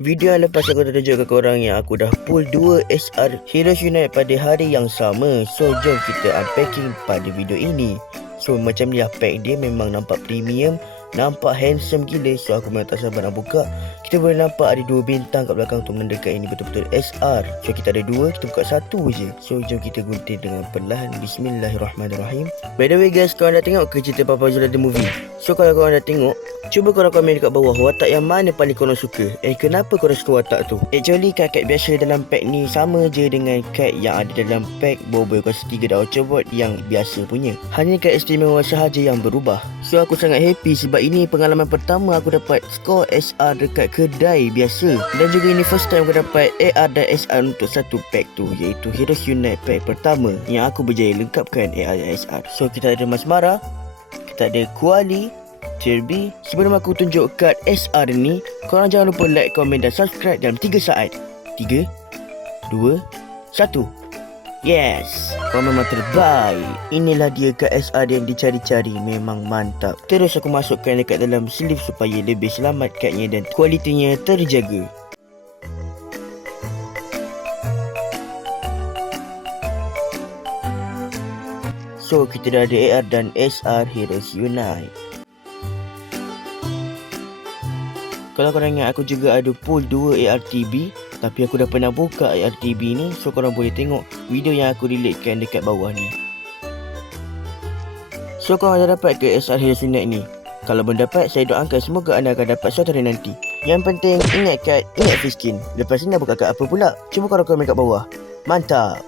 Video yang lepas aku tunjuk ke korang yang aku dah pull 2 SR Heroes Unite pada hari yang sama. So jom kita unpacking pada video ini. So macam ni lah pack dia, memang nampak premium, nampak handsome gila. So aku memang tak sabar nak buka. Kita boleh nampak ada 2 bintang kat belakang tu mendekat ini betul-betul SR. So kita ada 2, kita buka 1 je. So jom kita gunting dengan perlahan. Bismillahirrahmanirrahim. By the way guys, korang dah tengok ke cerita Papa Zul The Movie? So kalau korang dah tengok, cuba korang komen dekat bawah watak yang mana paling korang suka. Kenapa korang suka watak tu? Actually kad biasa dalam pack ni sama je dengan kad yang ada dalam pack Bobo kuasa 3 dan Ultrabot yang biasa punya. Hanya kad istimewa sahaja yang berubah. So aku sangat happy sebab ini pengalaman pertama aku dapat skor SR dekat kedai biasa. Dan juga ini first time aku dapat AR dan SR untuk satu pack tu, iaitu Heroes Unite pack pertama yang aku berjaya lengkapkan AR dan SR. So kita ada Masmara, kita ada Kuali, Kirby. Sebelum aku tunjuk kad SR ni, korang jangan lupa like, komen dan subscribe dalam 3 saat. 3, 2, 1. Yes, korang memang terbaik. Inilah dia kad SR yang dicari-cari, memang mantap. Terus aku masukkan dekat dalam sleeve supaya lebih selamat kadnya dan kualitinya terjaga. So kita dah ada AR dan SR Heroes Unite. Kalau korang ingat, aku juga ada pull 2 ARTB, tapi aku dah pernah buka ARTB ni. So korang boleh tengok video yang aku relatekan dekat bawah ni. So korang dah dapat ke SR Heroes Unite ni? Kalau belum dapat, saya doakan semoga anda akan dapat suatu hari nanti. Yang penting ingat kad, ingat free skin. Lepas ni nak buka kad apa pula? Cuba korang komen kat bawah. Mantap.